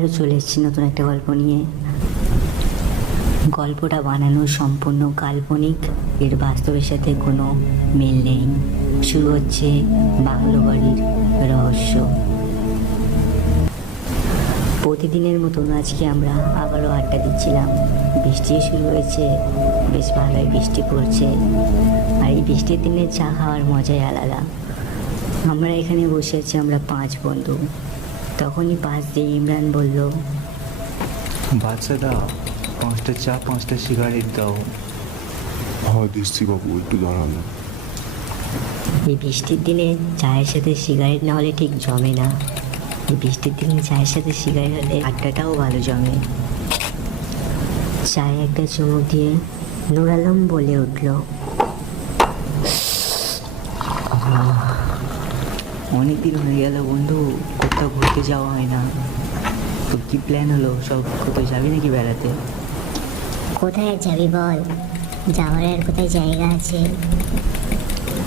আবারও চলে এসেছি নতুন একটা গল্প নিয়ে। গল্পটা বানানো সম্পূর্ণ কাল্পনিক, এর বাস্তবের সাথে কোনো মিল নেই। শুরু হচ্ছে বাংলো বাড়ির রহস্য। প্রতিদিনের মতন আজকে আমরা আবারও আড্ডা দিচ্ছিলাম। বৃষ্টি শুরু হয়েছে, বেশ ভালোই বৃষ্টি পড়ছে, আর এই বৃষ্টির দিনে চা খাওয়ার মজাই আলাদা। আমরা এখানে বসে আছি, আমরা 5 বন্ধু। তখনই পাশ দিয়ে ইমরান বলল, বাচ্চাটা 5টা চা 5টা সিগারেট দাও। হ্যাঁ দিচ্ছি বাবু, একটু দাঁড়ানো। এই বৃষ্টির দিনে চায়ের সাথে সিগারেট না হলে ঠিক জমে না। এই বৃষ্টির দিনে চায়ের সাথে সিগারেট হলে আড্ডাটাও ভালো জমে। চায়ে একটা চুমুক দিয়ে নূর আলম বলে উঠল, অনেকদিন হয়ে গেল বন্ধু, কোথাও ঘুরতে যাওয়া হয় না। তো কি প্ল্যান হলো? সব কোথাও যাবি নাকি বেড়াতে? কোথায় যাবি বল, যাওয়ার আর কোথায় জায়গা আছে?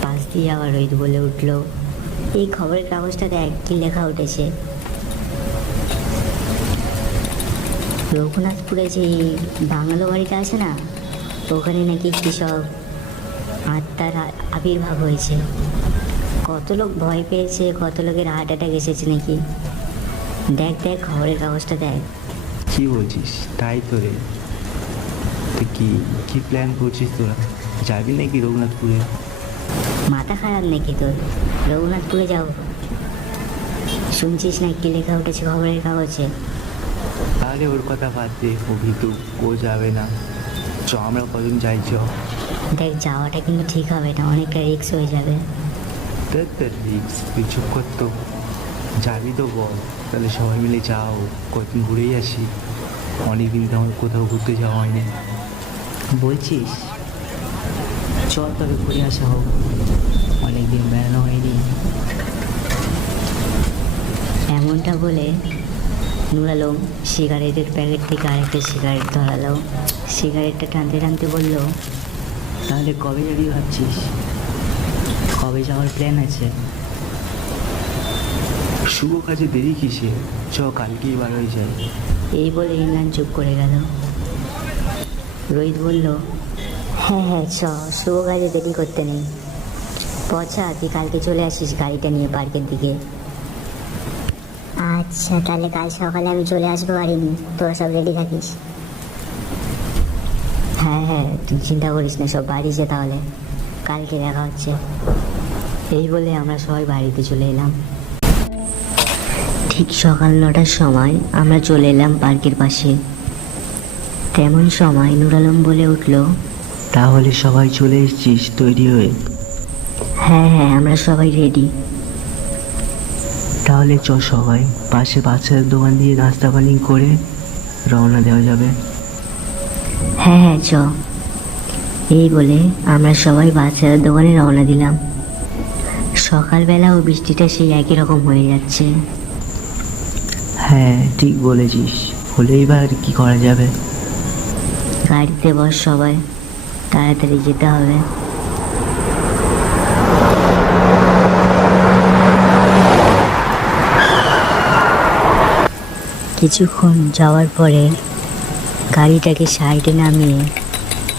পাশ দিয়ে আবার রোহিত বলে উঠল, এই খবরের কাগজটাতে কি লেখা উঠেছে, রঘুনাথপুরে যে বাংলো বাড়িটা আছে না, ওখানে নাকি কী সব আত্মার আবির্ভাব হয়েছে। কত লোক ভয় পেয়েছে, কত লোকের হার্ট অ্যাটাক এসেছে নাকি। দেখ দেখ খবরের কাগজটা দেখ। কি বলছিস? তাই তো রে। তো কি প্ল্যান করছিস তোরা? যাবি নাকি রঘুনাথপুরে? মাথা খারাপ নাকি তোর? রঘুনাথপুরে যাও? শুনছিস না কি লেখা উঠেছে খবরের কাগজে? তাহলে ওর কথা বাদ দে, ও ভিতু, ও যাবে না। চ আমরা কজন যাই, চ। দেখ যাওয়াটা কিন্তু ঠিক হবে না, অনেকটা রিস্ক হয়ে যাবে। রিক্স, তুই চুপ কর তো। যাবি তো বল, তাহলে সবাই মিলে যাও, কয়েকদিন ঘুরেই আসি। অনেকদিন তো আমার কোথাও ঘুরতে যাওয়া হয়নি। বলছিস চল তবে ঘুরে আসা হোক, অনেকদিন বেড়ানো হয়নি। এমনটা বলে নূর আলম সিগারেটের প্যাকেট থেকে আরেকটা সিগারেট ধরালো। সিগারেটটা টানতে টানতে বলল, তাহলে কবে যাবি ভাবছিস? কবে যাওয়ার প্ল্যান আছে? শুভ কাজে দেরি কিসে, চ কালকেই বার হয়ে যায়। এই বলে ইমরান চুপ করে গেল। রোহিত বলল, হ্যাঁ হ্যাঁ চ, শুভ কাজে দেরি করতে নেই। পচা, তুই কালকে চলে আসিস গাড়িটা নিয়ে পার্কের দিকে। আচ্ছা তাহলে কাল সকালে আমি চলে আসবো গাড়ি নিয়ে, তোরা সব রেডি থাকিস। হ্যাঁ হ্যাঁ, তুই চিন্তা করিস না, সব বাড়ি যা, তাহলে কালকে দেখা হচ্ছে। এই বলে আমরা সবাই বাড়িতে চলে এলাম। ঠিক সকাল 9টার সময় আমরা চলে এলাম পার্কের পাশে। তেমন সময় নূর আলম বলে উঠল, তাহলে সবাই চলে এসেছিস তৈরি হয়ে? হ্যাঁ হ্যাঁ, আমরা সবাই রেডি। তাহলে চ সবাই পাশে বাচ্চাদের দোকান দিয়ে নাস্তা পানি করে রওনা দেওয়া যাবে। হ্যাঁ হ্যাঁ চ। এই বলে আমরা সবাই বাচ্চাদের দোকানে রওনা দিলাম। সকালবেলাও বৃষ্টিটা সেই একই রকম হয়ে যাচ্ছে। হ্যাঁ ঠিক বলেছিস, হলে এবার কি করা যাবে? গাড়িতে বস সবাই, তাড়াতাড়ি যেতে হবে। কিছুক্ষণ যাওয়ার পরে গাড়িটাকে সাইডে নামিয়ে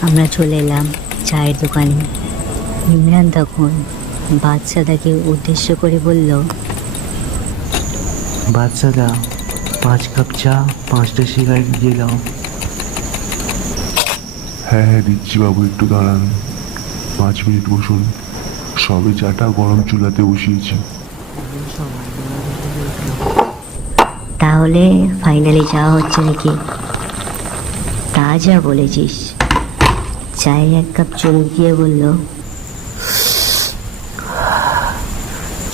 আমরা চলে এলাম চায়ের দোকানে। ইমরান তখন বাচ্চাটাকে উদ্দেশ্য করে বলল, বাচ্চাদা 5 কাপ চা 5টা সিগারেট দিয়ে দাও। হ্যাঁ হ্যাঁ দিচ্ছি বাবু, একটু দাঁড়ান। 5 মিনিট বসুন, সবে চাটা গরম চুলাতে বসিয়েছি। তাহলে ফাইনালি যাওয়া হচ্ছে নাকি? তা যা বলেছিস। চায়ে 1 কাপ চুমুক দিয়ে বলল,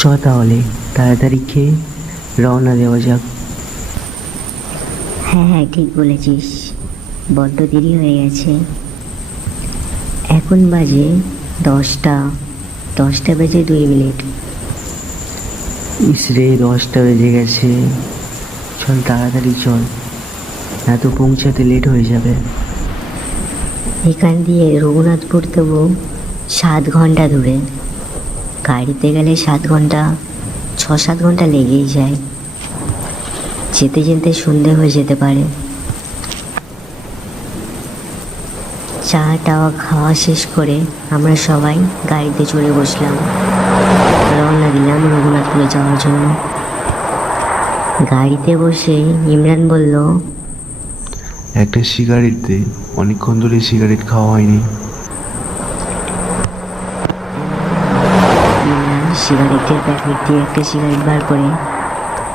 চ তাহলে তাড়াতাড়ি খেয়ে রওনা দেওয়া যাক। হ্যাঁ হ্যাঁ ঠিক বলেছিস, বড্ড দেরি হয়ে গেছে। এখন বাজে 10টা বেজে 2 মিনিট। ইসরে 10টা বেজে গেছে, চল তাড়াতাড়ি চল, এত পৌঁছাতে লেট হয়ে যাবে। এখান দিয়ে রঘুনাথপুর তবু 7 ঘন্টা দূরে। গাড়িতে গেলে 7 ঘন্টা, 6-7 ঘন্টা লেগেই যায়। যেতে যেতে সন্ধে হয়ে যেতে পারে। চা টাওয়া খাওয়া শেষ করে আমরা সবাই গাড়িতে চড়ে বসলাম, রওনা দিলাম রঘুনাথপুরে যাওয়ার জন্য। গাড়িতে বসে ইমরান বলল, একটা সিগারেট দে, অনেকক্ষণ ধরে সিগারেট খাওয়া হয়নি। ইমরান সিগারেটের প্যাকেট দিয়ে একটা সিগারেট বার করে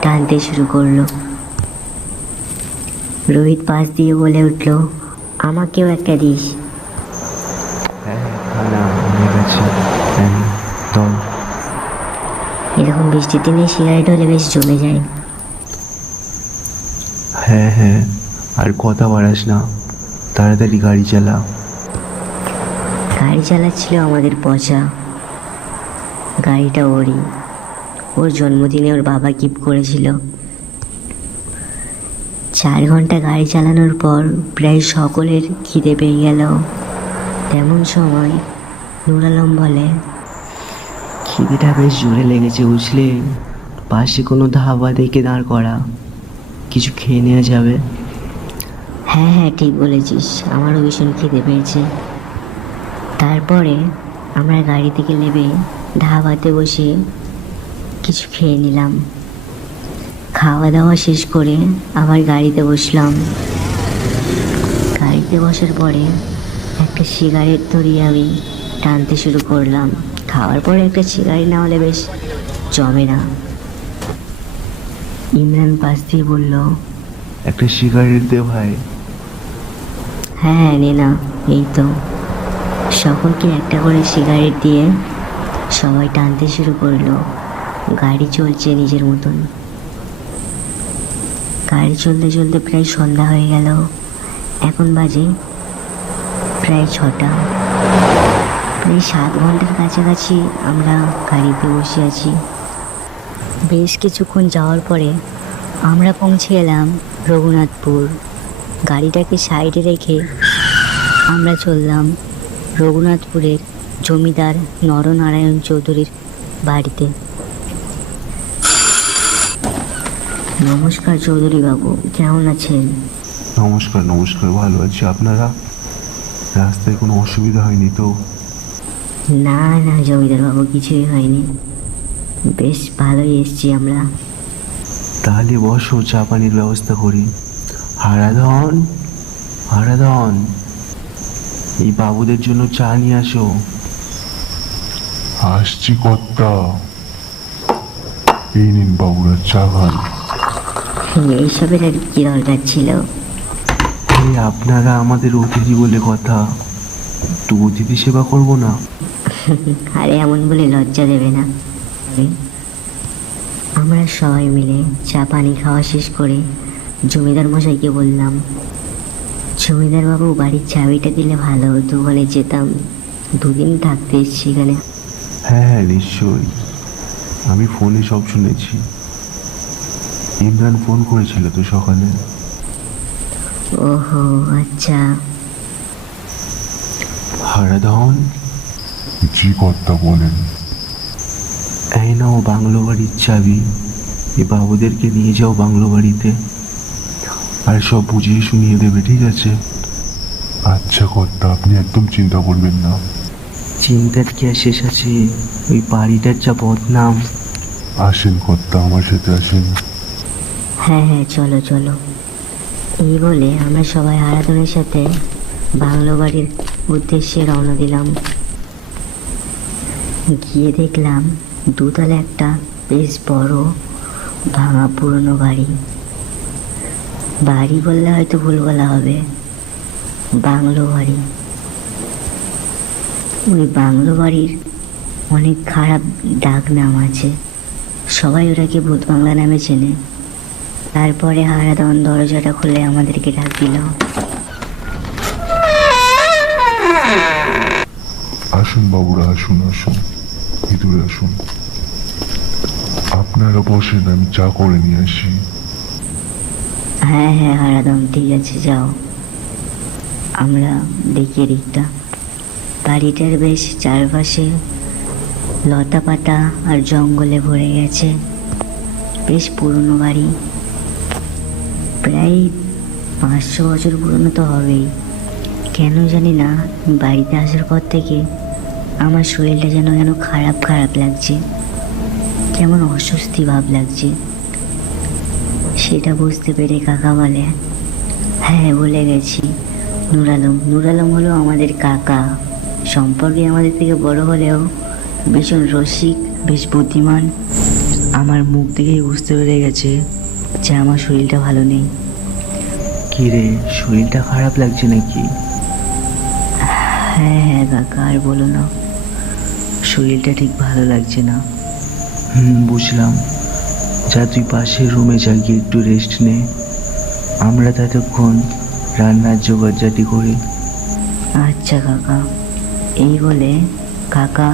টানতে শুরু করলো। রোহিত পাশ দিয়ে বলে উঠল, আমাকেও একটা দিস। হ্যাঁ খানা অনেক আছে, হ্যাঁ চল। এরকম বৃষ্টির দিনে সিগারেট হলে বেশ জমে যায়। হ্যাঁ হ্যাঁ, আর কথা বাড়াস না, তাড়াতাড়ি গাড়ি চালা। গাড়ি চালাচ্ছিল আমাদের পচা। গাড়িটা ওরই, ওর জন্মদিনে ওর বাবা গিফট করেছিল। 4 ঘন্টা গাড়ি চালানোর পর প্রায় সকলের খিদে পেয়ে গেল। তেমন সময় নুর আলম বলে, খিদেটা বেশ জোরে লেগেছে বুঝলে, পাশে কোনো ধাবা দেখে দাঁড় করা, কিছু খেয়ে নেওয়া যাবে। হ্যাঁ হ্যাঁ ঠিক বলেছিস, আমারও ভীষণ খিদে পেয়েছে। তারপরে আমরা গাড়ি থেকে নেমে ধাবাতে বসে কিছু খেয়ে নিলাম। খাওয়া দাওয়া শেষ করে আবার গাড়িতে বসলাম। গাড়িতে বসার পরে একটা সিগারেট ধরিয়ে আমি টানতে শুরু করলাম। খাওয়ার পরে একটা সিগারেট না হলে বেশ জমে না। ইমরান পাশ দিয়ে বলল, একটা সিগারেট দে ভাই। হ্যাঁ হ্যাঁ নে না, এই তো। সকলকে একটা করে সিগারেট দিয়ে সবাই টানতে শুরু করলো। গাড়ি চলছে নিজের মতন। গাড়ি চলতে চলতে প্রায় সন্ধ্যা হয়ে গেল। এখন বাজে প্রায় 6টা। প্রায় 7 ঘন্টার কাছাকাছি আমরা গাড়িতে বসে আছি। বেশ কিছুক্ষণ যাওয়ার পরে আমরা পৌঁছে গেলাম রঘুনাথপুর। গাড়িটাকে সাইডে রেখে আমরা চললাম রঘুনাথপুরের জমিদার নরনারায়ণ চৌধুরীর বাড়িতে। নমস্কার চৌধুরী বাবু, কেমন আছেন? নমস্কার নমস্কার, ভালো আছি। আপনারা? রাস্তায় কোনো অসুবিধা হয়নি তো? না না জমিদার বাবু, কিছুই হয়নি, বেশ ভালোই এসছি আমরা। তাহলে বসো, চা পানির ব্যবস্থা করি। হারাধন, হারাধন, এই বাবুদের জন্য চা নিয়ে আসো। আসছি কর্তা। এই নিন বাবুরা, চা খান। এইসবের আর কি দরকার ছিল? এই আপনারা আমাদের অতিথি বলে কথা, একটু অতিথি সেবা করবো না? আরে এমন বলে লজ্জা দেবে না। আমরা সবাই মিলে চা পানি খাওয়া শেষ করে জমিদার মশাইকে বললাম, জমিদার বাবু বাড়ির চাবিটা দিলে ভালো হতো, ওখানে যেতাম, 2 দিন থাকতে এসছি এখানে। হ্যাঁ হ্যাঁ নিশ্চয়ই, আমি ফোনে সব শুনেছি। ইমরান ফোন করেছিল তো সকালে। ওহো আচ্ছা। হারাধন, জি কর্তা বলেন। এই নাও বাংলো বাড়ির চাবি, এই বাবুদেরকে নিয়ে যাও বাংলো বাড়িতে, আর সব বুঝিয়ে শুনিয়ে দেবে, ঠিক আছে? আচ্ছা কর্তা, আপনি একদম চিন্তা করবেন না। চিন্তার কি আর শেষ আছে, ওই বাড়িটার যা বদনাম। আসেন কর্তা, আমার সাথে আসেন। হ্যাঁ হ্যাঁ চলো চলো। এই বলে আমরা সবাই আরাধনের সাথে বাংলো বাড়ির উদ্দেশ্যে রওনা দিলাম। গিয়ে দেখলাম 2 তলা একটা বেশ বড় ভাঙা পুরনো বাড়ি। বাড়ি বললে হয়তো ভুল বলা হবে, বাংলো বাড়ি। ওই বাংলো বাড়ির অনেক খারাপ ডাক নাম আছে, সবাই ওটাকে ভূত বাংলা নামে চেনে। তারপরে হারাধন দরজাটা খুলে আমাদেরকে ডাক দিল। আসুন বাবুরা, আসুন আসুন, ভিতরে আসুন। আপনারা বসেন, আমি চা করে নিয়ে আসি। হ্যাঁ হ্যাঁ হারাধন, ঠিক আছে যাও। আমরা দেখি দিকটা। বাড়িটার বেশ চারপাশে লতা পাতা আর জঙ্গলে ভরে গেছে। বেশ পুরনো বাড়ি। প্রায় 500 বছর পুরনো তো হবেই। কেন জানি না বাড়িতে আসার পর থেকে আমার শরীরটা যেন যেন খারাপ খারাপ লাগছে, কেমন অস্বস্তি ভাব লাগছে। সেটা বুঝতে পেরে কাকা বলে, হ্যাঁ বলে গেছি, নূর আলম। নূর আলম হলো আমাদের কাকা, সম্পর্কে আমাদের থেকে বড় হলেও ভীষণ রসিক, বেশ বুদ্ধিমান। আমার মুখ দেখেই বুঝতে পেরে গেছে যে আমার শরীরটা ভালো নেই। কি রে, শরীরটা খারাপ লাগছে নাকি? হ্যাঁ হ্যাঁ কাকা, আর বলো না, শরীরটা ঠিক ভালো লাগছে না। বুঝলাম। যা তুই পাশের রুমে যা, গিয়ে একটু রেস্ট নে, আমরা ততক্ষণ রান্নার জোগাড়জাটি করি। আচ্ছা কাকা। এই বলে কাকা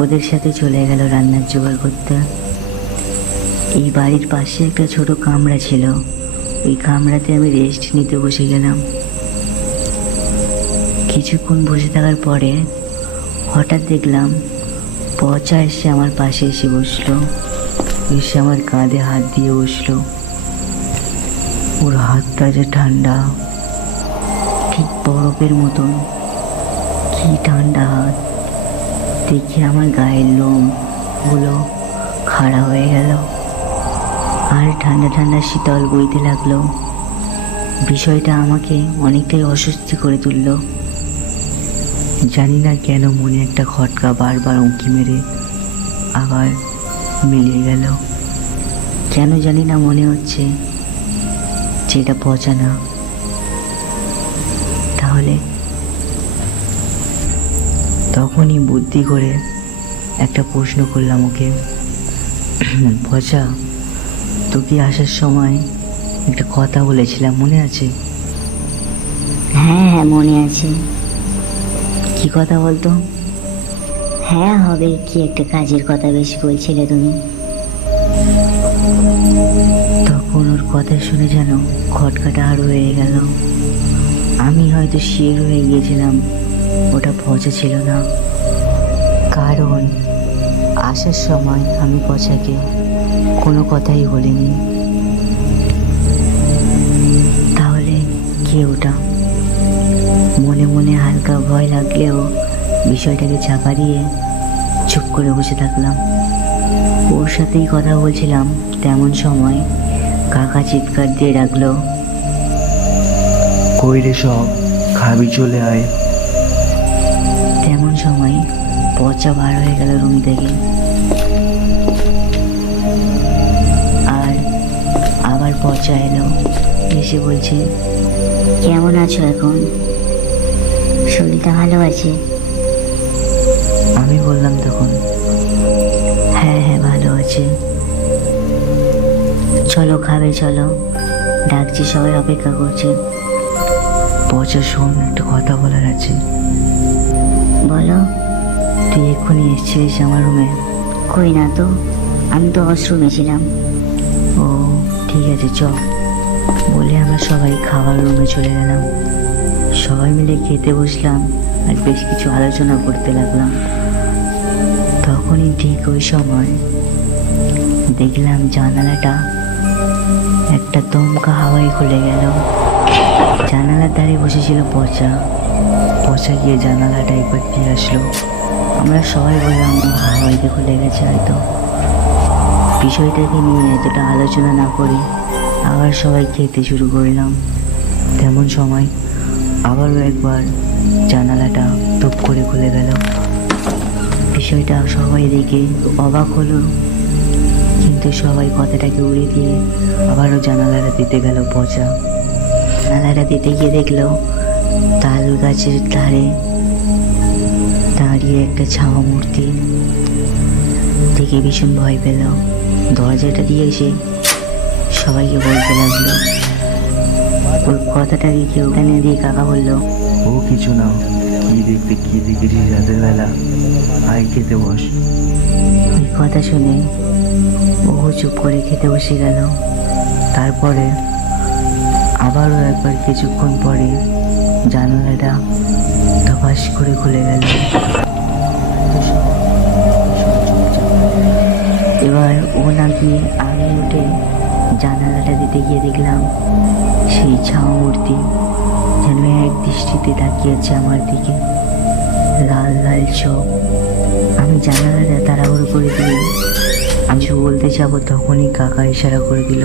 ওদের সাথে চলে গেল রান্নার জোগাড় করতে। এই বাড়ির পাশে একটা ছোট কামরা ছিল, ওই কামরাতে আমি রেস্ট নিতে বসে গেলাম। কিছুক্ষণ বসে থাকার পরে হঠাৎ দেখলাম পচা এসে আমার পাশে এসে বসলো, এসে আমার কাঁধে হাত দিয়ে বসলো। ওর হাতটা যে ঠান্ডা, ঠিক বরফের মতন, কি ঠান্ডা হাত। দেখে আমার গায়ের লোমগুলো খাড়া হয়ে গেল, আর ঠান্ডা ঠান্ডা শীতল বইতে লাগলো। বিষয়টা আমাকে অনেকটাই অস্বস্তি করে তুললো। জানি না কেন মনে একটা খটকা বারবার উঁকি মেরে আবার মিলিয়ে গেল। কেন জানি না মনে হচ্ছে যে এটা পচা না। তাহলে তখনই বুদ্ধি করে একটা প্রশ্ন করলাম ওকে, পচা, তোকে আসার সময় একটা কথা বলেছিলাম, মনে আছে? হ্যাঁ হ্যাঁ মনে আছে। কি কথা বলতো? হ্যাঁ হবে, কি একটা কাজের কথা বেশি বলছিলে তুমি। তখন ওর কথা শুনে যেন খটকাটা আরো হয়ে গেল। আমি হয়তো শিওর হয়ে গিয়েছিলাম ওটা পচা ছিল না, কারণ আসার সময় আমি পচাকে কোনো কথাই বলিনি। তাহলে কে ওটা? মনে মনে হালকা ভয় লাগলেও বিষয়টাকে চাপা দিয়ে চুপ করে বসে থাকলাম। ওর সাথেই কথা বলছিলাম, তেমন সময় কাকা চিৎকার দিয়ে ডাকলো, কই রে সব, খাবি, চলে আয়। তেমন সময় পচা বার হয়ে গেল রুম থেকে। আর আবার পচা এলো, এসে বলছে, কেমন আছো এখন? শরীরটা ভালো আছে? আমি বললাম তখন, হ্যাঁ হ্যাঁ ভালো আছে, চলো খাবে চলো, ডাকছি, সবাই অপেক্ষা করছে। পচা, শোন, একটা কথা বলার আছে। বলো। তুই এক্ষুনি এসেছিলিস আমার রুমে? কই না তো, আমি তো ওয়াশরুমে ছিলাম। ও ঠিক আছে, চ। বলে আমরা সবাই খাবার রুমে চলে গেলাম। সবাই মিলে খেতে বসলাম আর বেশ কিছু আলোচনা করতে লাগলাম। তখনই ঠিক ওই সময় দেখলাম জানালাটা একটা দমকা হাওয়ায় খুলে গেল। জানালার ধারে বসেছিল পচা। পচা গিয়ে জানালাটা একবার দিয়ে আসলো। আমরা সবাই বললাম হাওয়াইতে খুলে গেছে হয়তো। বিষয়টাকে নিয়ে এতটা আলোচনা না করে আবার সবাই খেতে শুরু করলাম। তেমন সময় আবারও একবার জানালাটা টুপ করে খুলে গেল। বিষয়টা সবাই দেখে অবাক হলো, কিন্তু সবাই কথাটাকে উড়ে দিয়ে আবারও জানালাটা দিতে গেল পচা। জানালাটা দিতে গিয়ে দেখলো তাল গাছের ধারে দাঁড়িয়ে একটা ছাওয়া মূর্তি। দেখে ভীষণ ভয় পেল। দরজাটা দিয়ে এসে সবাইকে বলতে লাগলো। ওর কথাটা দেখে ওখানে দিয়ে কাকা বলল, ও কিছু না, কি দেখেছিস রাতের বেলা, আয় খেতে বস। ওই কথা শুনে ও চুপ করে খেতে বসে গেল। তারপরে আবারও একবার কিছুক্ষণ পরে জানালাটা ধপাস করে খুলে গেল। এবার ও নাকি আগে উঠে জানালাটা দিতে গিয়ে দেখলাম সেই ছায়া মূর্তি যেন এক দৃষ্টিতে তাকিয়েছে আমার দিকে, লাল লাল চোখ। আমি জানালাটা তাড়াহুড়ো করে দিই, আমি কিছু বলতে যাবো তখনই কাকা ইশারা করে দিল।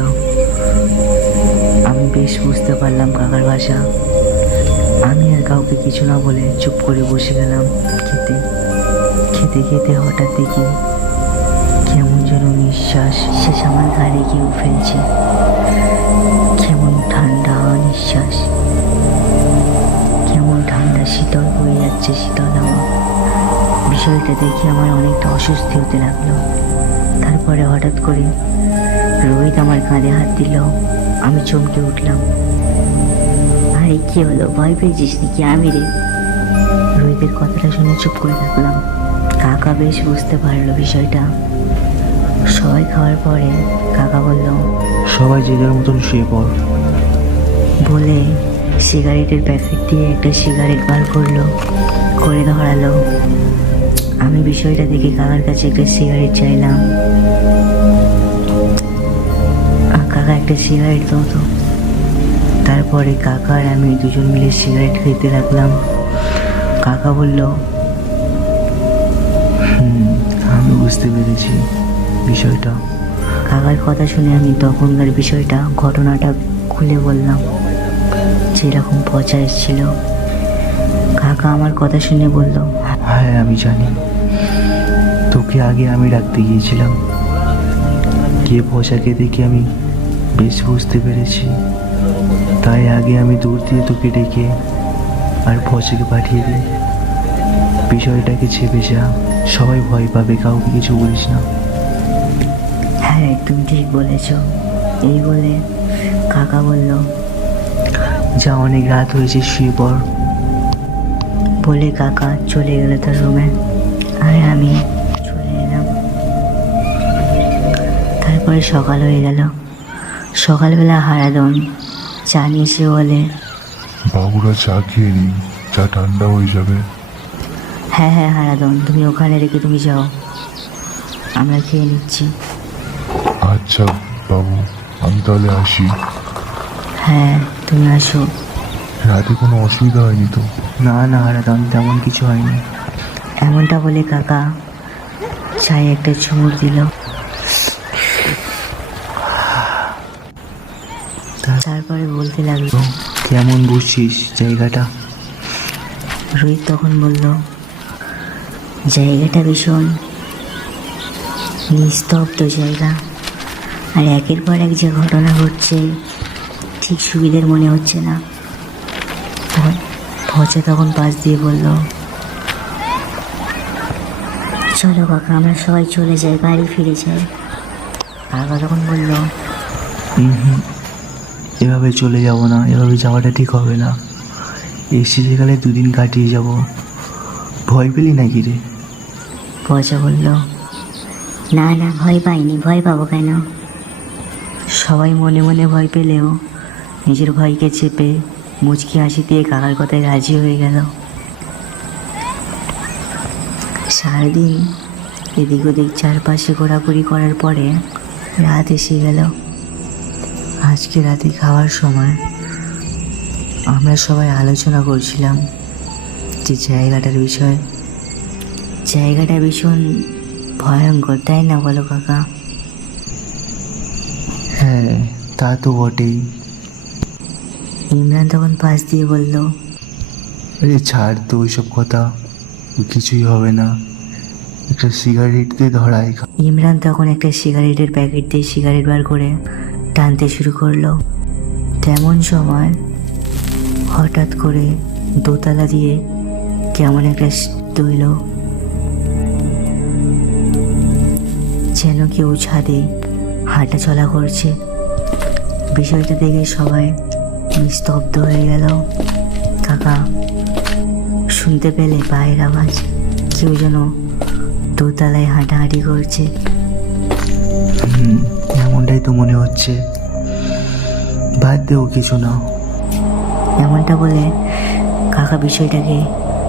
আমি বেশ বুঝতে পারলাম কাকার ভাষা। আমি আর কাউকে কিছু না বলে চুপ করে বসে গেলাম খেতে খেতে খেতে হঠাৎ দেখি কেমন যেন নিঃশ্বাস শেষ আমার ঘাড়ে গিয়েও ফেলছে, কেমন ঠান্ডা নিঃশ্বাস, কেমন ঠান্ডা শীতল হয়ে যাচ্ছে শীতল হাওয়া। বিষয়টা দেখে আমার অনেকটা অস্বস্তি হতে লাগলো। তারপরে হঠাৎ করে রোহিত আমার কাঁধে হাত দিল। আমি চমকে উঠলাম। আরে কি হলো, ভয় পেয়েছিস নাকি? আমি রে। রোহিতের কথাটা শুনে চুপ করে থাকলাম। কাকা বেশ বুঝতে পারলো বিষয়টা। সবাই খাওয়ার পরে কাকা বলল, সবাই যে যার মতন শুয়ে পড়। বলে সিগারেটের প্যাকেট দিয়ে একটা সিগারেট বার করলো, করে ধরালো। আমি বিষয়টা দেখে কাকার কাছে একটা সিগারেট চাইলাম। কাকা একটা সিগারেট দাও তো। তারপরে কাকা আর আমি দুজন মিলে সিগারেট খেতে লাগলাম। কাকা বলল, আমি বুঝতে পেরেছি বিষয়টা। কাকার কথা শুনে আমি তখনকার বিষয়টা ঘটনাটা খুলে বললাম, যেরকম পচা এসেছিল। কাকা আমার কথা শুনে বলল, হ্যাঁ আমি জানি, তোকে আগে আমি ডাকতে গিয়েছিলাম, কে পয়সাকে দেখে আমি বেশ বুঝতে পেরেছি, তাই আগে আমি দূর দিয়ে তোকে ডেকে আর পয়সাকে পাঠিয়ে দিই। বিষয়টাকে চেপে যা, সবাই ভয় পাবে, কাউকে কিছু বলিস না। হ্যাঁ তুমি ঠিক বলেছ। এই বলে কাকা বলল, যা অনেক রাত হয়েছে, শুয়ে পড়। বলে কাকা চলে গেল তার রুমে, আর আমি চলে এলাম। তারপরে সকাল হয়ে গেল। সকালবেলা হারাদন চা নিয়ে এসে বলে, বাবুরা চা খেয়ে নিন, চা ঠান্ডা হয়ে যাবে। হ্যাঁ হ্যাঁ হারাদন, তুমি ওখানে রেখে তুমি যাও, আমরা খেয়ে নিচ্ছি। আচ্ছা বাবু, আমি তাহলে আসি। হ্যাঁ তুমি আসো। রাতে কোনো অসুবিধা হয়নি তো? না না হারাদান, তেমন কিছু হয়নি। এমনটা বলে কাকা চায়ে একটা চুমুক দিল। তারপরে বলতে লাগলো, কেমন বুঝছিস জায়গাটা? রোহিত তখন বলল, জায়গাটা ভীষণ নিস্তব্ধ জায়গা, আর একের পর এক যে ঘটনা ঘটছে ঠিক সুবিধের মনে হচ্ছে না। পচা তখন পাশ দিয়ে বলল, চলো কাকা আমরা সবাই চলে যাই, বাড়ি ফিরে যাই। কাকা তখন বলল, এভাবে চলে যাব না, এভাবে যাওয়াটা ঠিক হবে না। এসে যেখানে দুদিন কাটিয়ে যাব। ভয় পেলি নাকি রে? পচা বলল, না না ভয় পাইনি, ভয় পাবো কেন? সবাই মনে মনে ভয় পেলেও নিজের ভয়কে চেপে মুচকি হাসি দিয়ে কাকার কথায় রাজি হয়ে গেল। সারাদিন এদিক ওদিক চারপাশে ঘোরাঘুরি করার পরে রাত এসে গেল। আজকে রাতে খাওয়ার সময় আমরা সবাই আলোচনা করছিলাম যে জায়গাটার বিষয়ে। জায়গাটা ভীষণ ভয়ঙ্কর, তাই না বলো কাকা? হ্যাঁ তা তো বটেই। ইমরান তখন পাশ দিয়ে বলল, আরে ছাড় তো ওইসব কথা, কিছুই হবে না, একটা সিগারেট দিয়ে ধরাই। ইমরান তখন একটা সিগারেটের প্যাকেট দিয়ে সিগারেট বার করে টানতে শুরু করলো। তেমন সময় হঠাৎ করে দোতলা দিয়ে কেমন একটা তৈল, যেন কেউ ছাদে হাঁটা চলা করছে। বিষয়টা দেখে সবাই নিস্তব্ধ হয়ে গেল। কাকা শুনতে পেলে পায়ের আওয়াজ, কেউ যেন দোতলায় হাঁটাহাঁটি করছে। এমনটাই তো মনে হচ্ছে, বাদ দেও, কিছু না। এমনটা বলে কাকা বিষয়টাকে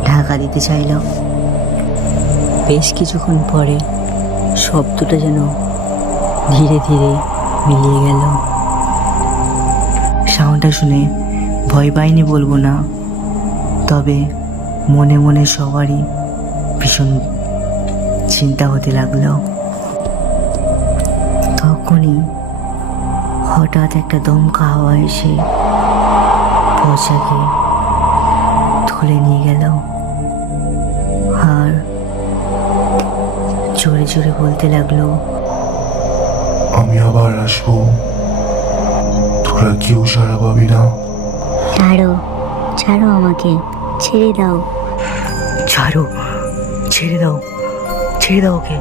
ঢাকা দিতে চাইল। বেশ কিছুক্ষণ পরে শব্দটা যেন ধীরে ধীরে মিলিয়ে গেল। ঘটনাটা শুনে ভয় পাইনি বলবো না, তবে মনে মনে সবারই ভীষণ চিন্তা হতে লাগলো। তখনই হঠাৎ একটা দমকা হাওয়া এসে পচাকে তুলে নিয়ে গেল, আর জোরে জোরে বলতে লাগলো, আমি আবার আসবো, তোরা কেউ সারা পাবি না। ছাড়ো, ছাড়ো আমাকে, ছেড়ে দাও। ছাড়ো, ছেড়ে দাও, ছেড়ে দাও ওকে,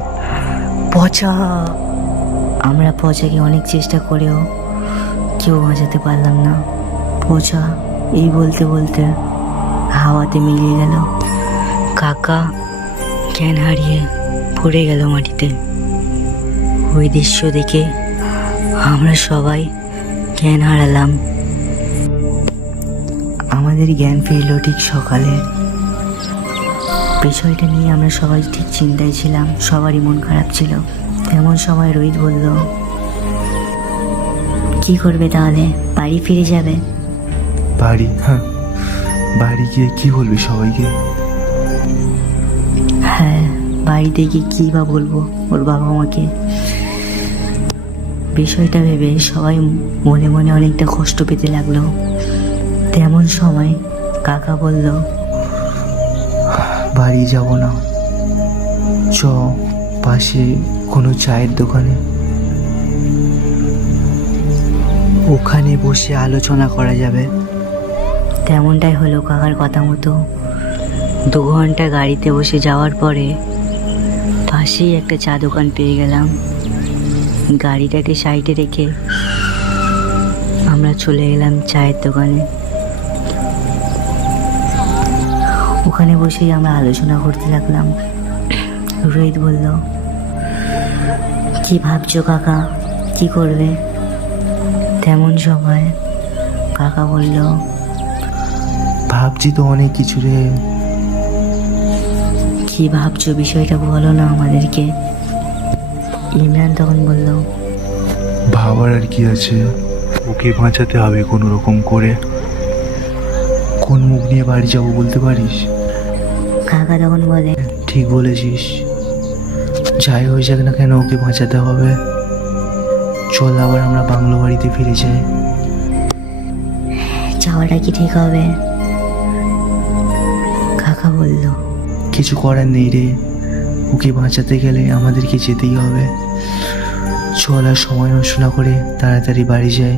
পচা। আমরা পচাকে অনেক চেষ্টা করেও কেউ বাঁচাতে পারলাম না। পচা এই বলতে বলতে হাওয়াতে মিলিয়ে গেল। কাকা জ্ঞান হারিয়ে পড়ে গেল মাটিতে। ওই দৃশ্য দেখে আমরা সবাই জ্ঞান হারালাম। আমাদের জ্ঞান ফিরল ঠিক সকালে। বিষয়টা নিয়ে আমরা সবাই ঠিক চিন্তায় ছিলাম, সবারই মন খারাপ ছিল। তেমন সময় রোহিত বলল, কি করবে তাহলে? বাড়ি ফিরে যাবে? বাড়ি? হ্যাঁ, বাড়ি গিয়ে কি বলবি সবাইকে? হ্যাঁ, বাড়িতে গিয়ে কী বা বলবো ওর বাবা মাকে। বিষয়টা ভেবে সবাই মনে মনে অনেকটা কষ্ট পেতে লাগলো। তেমন সময় কাকা বলল, বাড়ি যাব না, চ পাশে কোনো চায়ের দোকানে, ওখানে বসে আলোচনা করা যাবে। তেমনটাই হলো কাকার কথা মতো। 2 ঘন্টা গাড়িতে বসে যাওয়ার পরে পাশেই একটা চা দোকান পেয়ে গেলাম। গাড়িটাকে সাইডে রেখে আমরা চলে গেলাম চায়ের দোকানে। ওখানে বসেই আমরা আলোচনা করতে লাগলাম। রোহিত বলল, কি ভাবছো কাকা, কি করবে? তেমন সময় কাকা বলল, ভাবছি তো অনেক কিছু রে। কি ভাবছো বিষয়টা বলো না আমাদেরকে। ইমরান তখন বলল, ভাবার আর কি আছে, ওকে বাঁচাতে হবে কোনো রকম করে। কোন মুখ নিয়ে বাড়ি যাব বলতে পারিস? কাকা তখন বলে, ঠিক বলেছিস, যাই হয়ে যাক না কেন ওকে বাঁচাতে হবে। চল আবার আমরা বাংলো বাড়িতে ফিরে যাই। যাওয়াটা কি ঠিক হবে? কাকা বলল, কিছু করার নেই রে, ওকে বাঁচাতে গেলে আমাদেরকে যেতেই হবে। চল আর সময় নষ্ট না করে তাড়াতাড়ি বাড়ি যাই।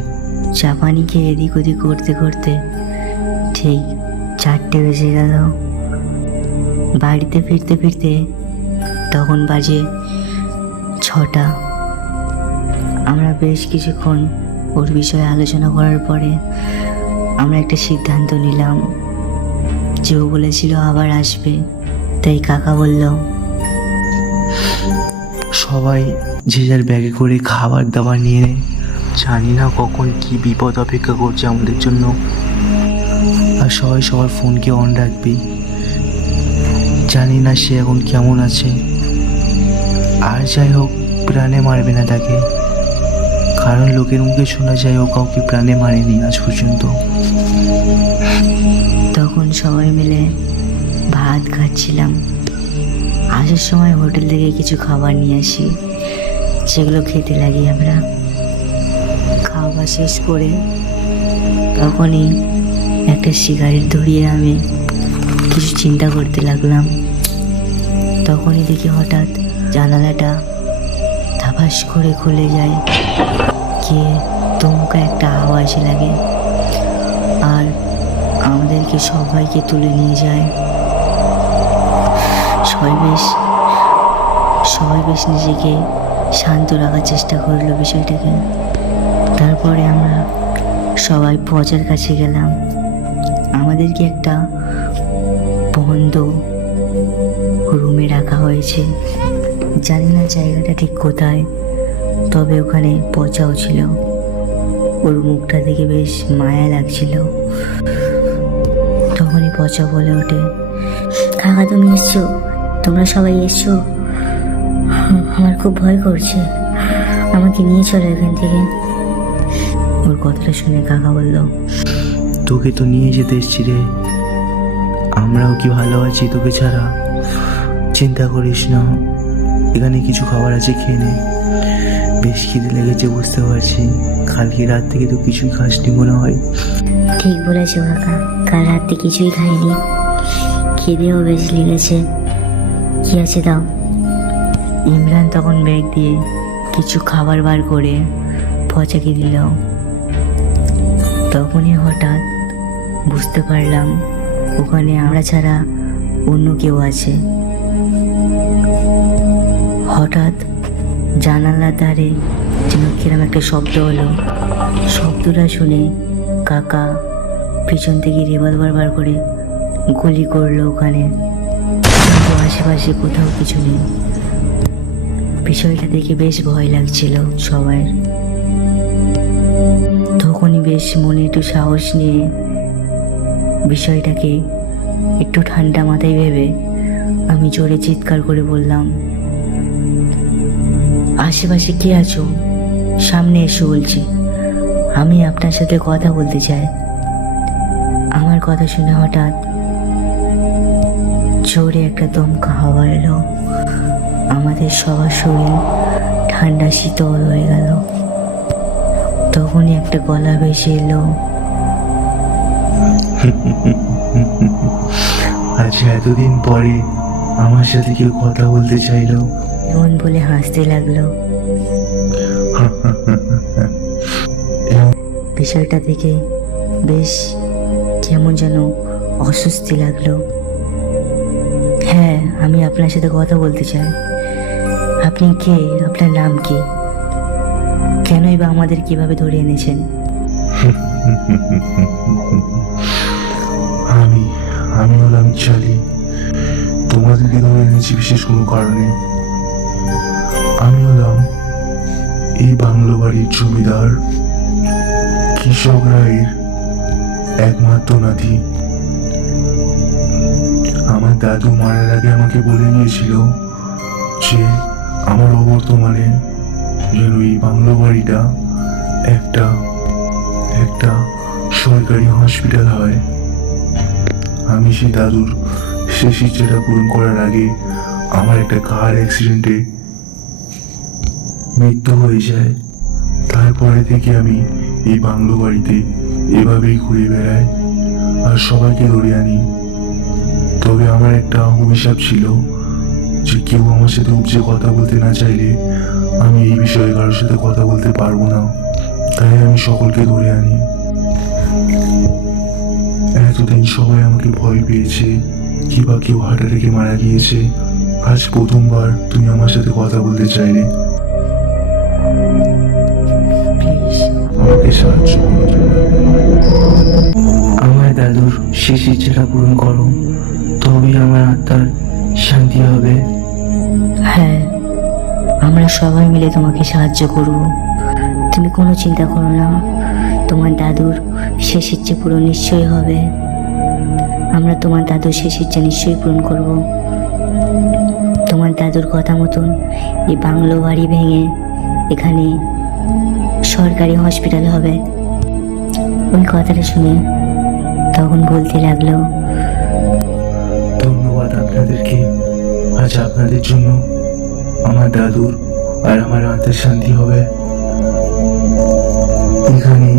চা পানি খেয়ে এদিক ওদিক করতে করতে ঠিক 4টে বেজে গেল। বাড়িতে ফিরতে ফিরতে তখন বাজে 6টা। আমরা বেশ কিছুক্ষণ ওর বিষয়ে আলোচনা করার পরে আমরা একটা সিদ্ধান্ত নিলাম যে ও বলেছিল আবার আসবে। তাই কাকা বলল, সবাই যে যার ব্যাগে করে খাবার দাবার নিয়ে নে, জানি না কখন কি বিপদ অপেক্ষা করছে আমাদের জন্য। আর সবাই সবার ফোনকে অন রাখবি, জানি না সে এখন কেমন আছে। আর যাই হোক, প্রাণে মারবে না তাকে, কারণ লোকের মুখে শোনা যায় ও কাউকে প্রাণে মারেনি আজ পর্যন্ত। তখন সবাই মিলে ভাত খাচ্ছিলাম। আসার সময় হোটেল থেকে কিছু খাবার নিয়ে আসি, সেগুলো খেতে লাগি আমরা। খাওয়া শেষ করে তখনই একটা সিগারেট ধরিয়ে আমি কিছু চিন্তা করতে লাগলাম। তখনই দেখি হঠাৎ জানালাটা ধাপাস করে খুলে যায়, গিয়ে দমকা একটা হাওয়া এসে লাগে আর আমাদেরকে সবাইকে তুলে নিয়ে যায়। সবাই বেশ নিজেকে শান্ত রাখার চেষ্টা করলো বিষয়টাকে। তারপরে আমরা সবাই পচার কাছে গেলাম। আমাদেরকে একটা বন্ধ রুমে রাখা হয়েছে, জানি না জায়গাটা ঠিক কোথায়, তবে ওখানে পচাও ছিল। ওর মুখটা দেখে বেশ মায়া লাগছিল। তখনই পচা বলে ওঠে, কাকা তুমি এসছো, তোমরা সবাই এসছো, আমার খুব ভয় করছে, আমাকে নিয়ে চলো এখান থেকে। ওর কথাটা শুনে কাকা বলল, তোকে তো নিয়ে যেতে এসছি রে, আমরাও কি ভালো আছি তোকে ছাড়া, চিন্তা করিস না, এখানে কিছু খাবার আছে খেয়ে নে। বেশ খিদে লেগেছে বুঝতে পারছি, কালকে রাত থেকে তো কিছুই খাসনি মনে হয়। ঠিক বলেছো কাকা, কাল রাতে কিছুই খাইনি, খিদেও বেশ লেগেছে। কি আছে দাও। ইমরান তখন ব্যাগ দিয়ে কিছু খাবার বার করে পচাকে দিল। তখনই হঠাৎ বুঝতে পারলাম ওখানে আমরা ছাড়া অন্য কেউ আছে। হঠাৎ জানালার ধারে যেন কিরম একটা শব্দ হলো। শব্দটা শুনে কাকা পিছন থেকে রিভলভার বার করে গুলি করলো ওখানে, কিন্তু আশেপাশে কোথাও কিছু নেই। বিষয়টা দেখে বেশ ভয় লাগছিল সবার। তখনই বেশ মনে একটু সাহস নিয়ে বিষয়টাকে একটু ঠান্ডা মাথায় ভেবে আমি জোরে চিৎকার করে বললাম, আশেপাশে কে আছো? সামনে এসো বলছি, আমি আপনার সাথে কথা বলতে চাই। আমার কথা শুনে হঠাৎ জোরে একটা দমকা হাওয়া এলো। আমাদের সবার শরীর ঠান্ডা শীতল হয়ে গেল। তখনই একটা গলা ভেসে এলো, আজ এতদিন পরে আমার সাথে কেউ কথা বলতে চাইলো। এমন বলে হাসতে লাগলো। বিষয়টা দেখে বেশ কেমন যেন অস্বস্তি লাগলো। হ্যাঁ, আমি আপনার সাথে কথা বলতে চাই। আপনি কে? আপনার নাম কি? কেনই বা আমাদের কিভাবে ধরে এনেছেন? আমি হলাম চালি, তোমাদেরকে ধরে এনেছি বিশেষ কোনো কারণে। আমি হলাম এই বাংলো বাড়ির জমিদার কৃষক রায়ের একমাত্র নাতি। আমার দাদু মারার আগে আমাকে বলে গিয়েছিল যে আমার অবর্তমানে যেন এই বাংলো বাড়িটা একটা সরকারি হসপিটাল হয়। আমি সেই দাদুর শেষ ইচ্ছেটা পূরণ করার আগে আমার একটা কার অ্যাক্সিডেন্টে মৃত্যু হয়ে যায়। তারপরে থেকে আমি এই বাংলো বাড়িতে এভাবেই ঘুরে বেড়াই আর সবাইকে ধরে আনি। তবে আমার একটা অভিশাপ ছিল যে কেউ আমার সাথে উপচে কথা বলতে না চাইলে আমি এই বিষয়ে কারোর সাথে কথা বলতে পারবো না, তাই আমি সকলকে ধরে আনি। এতদিন সবাই আমাকে ভয় পেয়েছে, কিবা কেউ হার্ট অ্যাটাকে মারা গিয়েছে, আজ প্রথমবার তুমি আমার সাথে কথা বলতে চাইলে। প্লিজ আমাকে সাহায্য করো। আমার দাদুর শেষ ইচ্ছেটা পূরণ করো, তবেই আমার আত্মার শান্তি হবে। হ্যাঁ, আমরা সবাই মিলে তোমাকে সাহায্য করব। তুমি কোনো চিন্তা করো না, তোমার দাদুর শেষ ইচ্ছে পূরণ নিশ্চয়ই হবে। আমরা তোমার দাদুর শেষ ইচ্ছে নিশ্চয়ই পূরণ করব। তোমার দাদুর কথা মতন এই বাংলো বাড়ি ভেঙে এখানে সরকারি হসপিটাল হবে। ওই কথাটা শুনে তখন বলতে লাগলো, ধন্যবাদ আপনাদেরকে, আজ আপনাদের জন্য আমার দাদুর আর আমার আত্মার শান্তি হবে। এখানে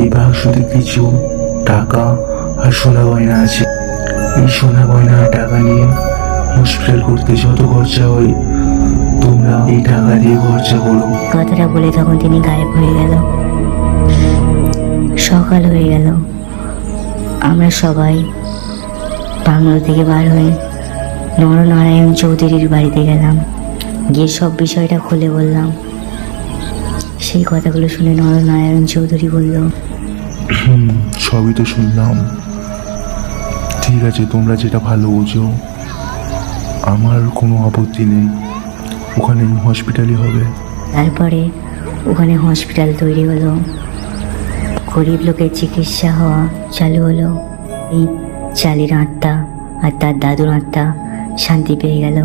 এই বাক্সতে কিছু টাকা আর সোনা গয়না আছে। এই সোনা গয়না আর টাকা নিয়ে হসপিটাল করতে যত খরচা হয় তোমরা এই টাকা দিয়ে খরচা করো। কথাটা বলে তখন তিনি গায়েব হয়ে গেল। সকাল হয়ে গেল। আমরা সবাই বাংলো থেকে বার হয়ে নরনারায়ণ চৌধুরীর বাড়িতে গেলাম। গিয়ে সব বিষয়টা খুলে বললাম। সেই কথাগুলো শুনে নরনারায়ণ চৌধুরী বলল, সবই তো শুনলাম, ঠিক আছে, তোমরা যেটা ভালো বোঝো, আমার কোনো আপত্তি নেই, ওখানে হসপিটালই হবে। তারপরে ওখানে হসপিটাল তৈরি হলো, গরিব লোকের চিকিৎসা হওয়া চালু হলো। এই চালির আত্মা আর তার দাদুর আত্মা শান্তি পেয়ে গেল।